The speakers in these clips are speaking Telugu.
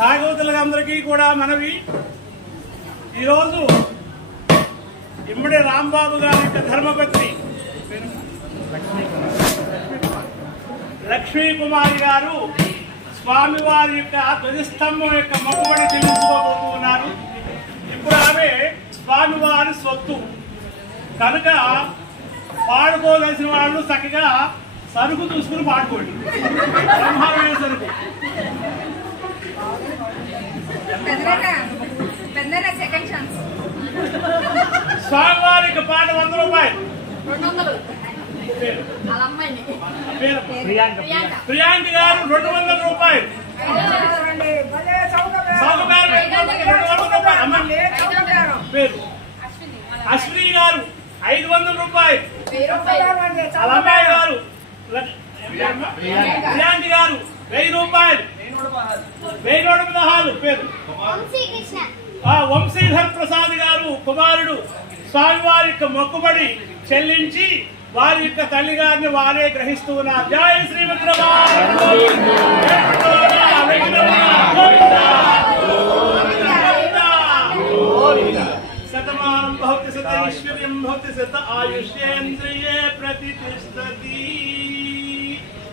భాగవతులందరికీ కూడా మనవి, ఈరోజు ఇమ్మడి రాంబాబు గారి యొక్క ధర్మపత్ని లక్ష్మీ కుమారి గారు స్వామివారి యొక్క ధ్వజస్తంభం యొక్క మొక్కుబడి చెల్లించుకోబోతున్నారు. ఇప్పుడు ఆమె స్వామివారి సొత్తు కనుక పాడుకోవలసిన వాళ్ళు చక్కగా సరుకు చూసుకుని పాడుకోండి. బ్రహ్మాండమైన సరుకు. స్వామివారికి పాట 100 రూపాయలు. ప్రియాంక గారు 200 రూపాయలు. పేరు అశ్విని గారు 500 రూపాయలు. అలమ్మాయి గారు ప్రియాంక గారు 1000 రూపాయలు. 1016 పేరు వంశీధర్ ప్రసాద్ గారు కుమారుడు స్వామివారి యొక్క మొక్కుబడి చెల్లించి వారి యొక్క తల్లి గారిని వారే గ్రహిస్తూ ఉన్నారు. జై శతమానం భవతి శతైశ్వర్యం భవతి శత ఆయుష్యేంద్రియే ప్రతిష్టతి.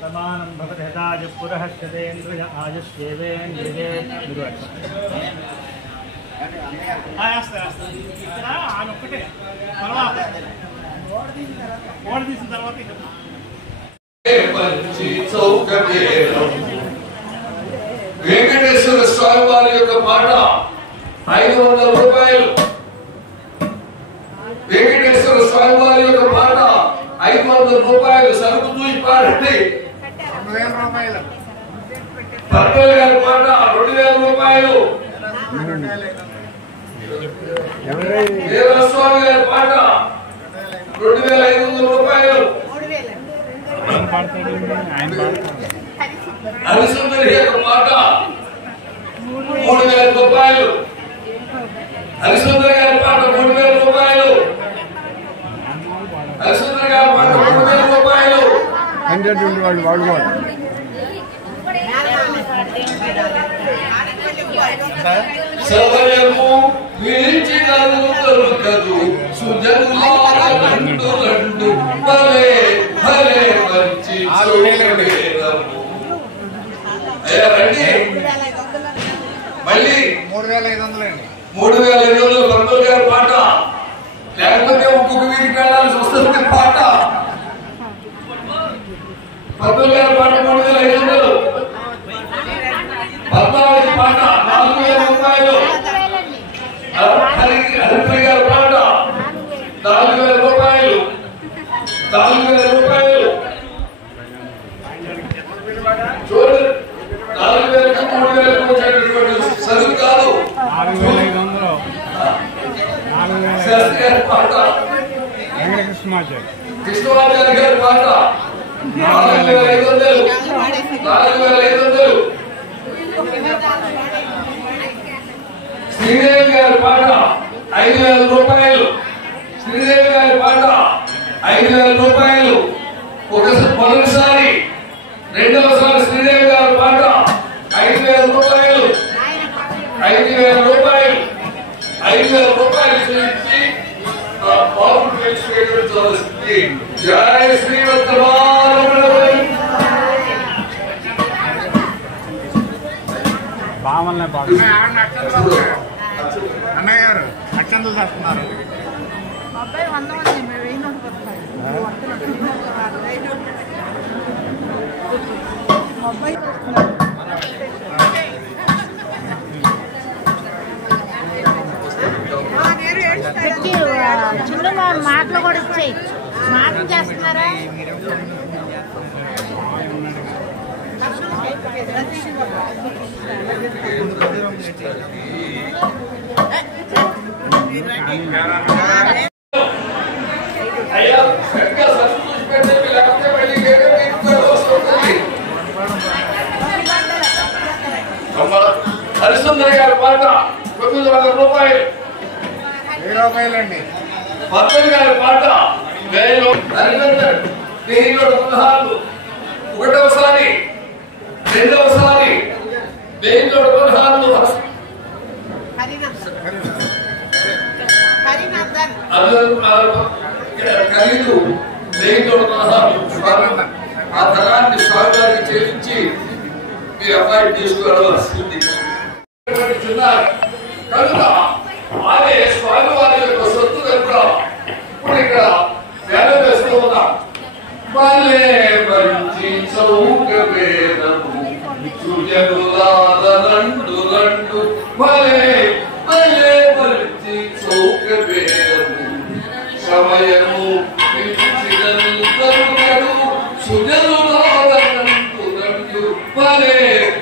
సమానం భవతి హతాజ పురః శతేంద్రియ ఆయుష్యేవేంద్రియే. ఇక్కడ ఆయన ఒక్కటే తర్వాత ఓడి తీసిన తర్వాత వెంకటేశ్వర స్వామి వారి యొక్క పాట 500 రూపాయలు. వెంకటేశ్వర స్వామి వారి యొక్క పాట 500 రూపాయలు. సరుకు చూసి పాడండి. 2000 రూపాయలు. పద్మల గారి పాట 2000 రూపాయలు. దేవస్వామి గారి పాట 2500 రూపాయలు. హరిసుందరి యొక్క పాట 3000 రూపాయలు. హరిసుందరి గారి పాట 3000 రూపాయలు. హరిసుందరి గారి పాట 3000 రూపాయలు. సవయము విరిచినను దొరకదు సుజనులారండు రండు భలే భలే మంచి చూడవేదము. అయ్యా రండి. మళ్ళీ 3500 పంతులు గారి పాట. లేకపోతే ఒక్కొక్క వీధికి వెళ్ళాల్సి వస్తుంది పాట. పంతులు గారి పాట 3500. పద్మావతి పాట 4000 రూపాయలు. హరిప్రియ గారి పాట 4000 రూపాయలు. 4000 రూపాయలు. చూడండి, 4000కి 3000కి వచ్చేటటువంటి సరుకు కాదు. 4500. శాస్త్రి గారి పాట. కృష్ణమాచార్య గారి పాట 4500. 4500. శ్రీదేవి గారి పాట 5000 రూపాయలు. శ్రీదేవి గారి పాట 5000 రూపాయలు. మొదటిసారి. రెండవసారి శ్రీదేవి గారి పాట 5000 రూపాయలు. 5000 రూపాయలు. 5000 రూపాయలు చెల్లించి బాబు పెంచుకోవాల్సింది. జయ శ్రీవత్సవారమణి. బామల్నే పాడు. అన్నయ్య గారు అక్షంతలు చేస్తున్నారు. అబ్బాయి 100 మంది 1000 అబ్బాయి అయ్యా సరిగ్గా సరుకు చూసి పెడితే లేకపోతే మళ్ళీ వస్తుంది. హరిశ్చంద్ర గారి పాట 900 రూపాయలు. 1000 రూపాయలండి. పద్మజ గారి పాట 1000. హరిచంద్ర స్నేహితుడు 16. ఒకటవసారి రెండవసారి స్నేహితుడు 16. ఖరీదు స్నేహితుడు 16. ఆ ధనాన్ని స్వామి గారికి చెల్లించి మీ అబ్బాయిని తీసుకురావాల్సింది కనుక అదే స్వామి వారి యొక్క సొత్తు కనుక ఇప్పుడు ఇక్కడ వేల వేస్తూ ఉన్నాం. మళ్ళీ మంచి చౌక వేదము సుజనులాదండు రండు మళ్ళీ మళ్ళీ మంచి చౌక వేదము సమయము సుజనులాదండు రండు మళ్ళీ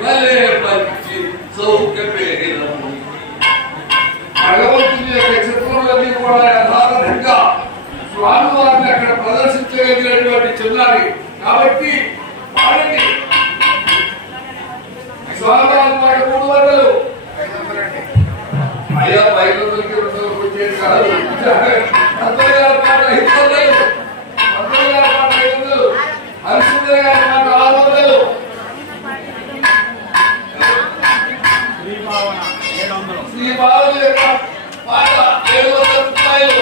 మళ్ళీ మంచి చౌక వేదము. భగవంతుని యొక్క చిత్రములన్నీ కూడా యథార్థంగా స్వామివారిని అక్కడ ప్రదర్శించగలిగినటువంటి చిన్నారి కాబట్టి వారిని స్వామివారి పాట 300. అయ్యా 500కి 200 వచ్చేది కాదు. పద్మజ గారి పాట 500, పద్మజ గారి పాట 500, హరిశ్చంద్ర గారి పాట 600. శ్రీ బాలు యొక్క పాట 700 రూపాయలు.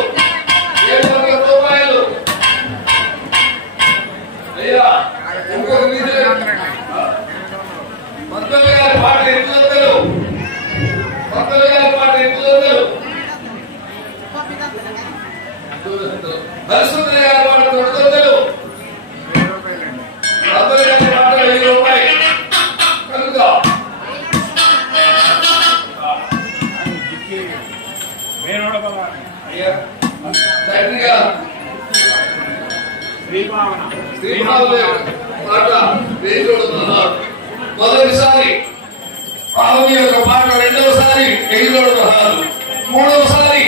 700 రూపాయలు. అయ్యా ఇంకొక పద్మజ గారి పాట 800. పద్మజ గారి పాట 800. హరిశ్చంద్ర గారి పాట 900. పద్మజ గారి పాట 1000 రూపాయలు. కనుక తండ్రిగా శ్రీపాద పాట 1000. మొదటిసారి పార్వతి యొక్క పాట, రెండవసారి 1000. మూడవసారి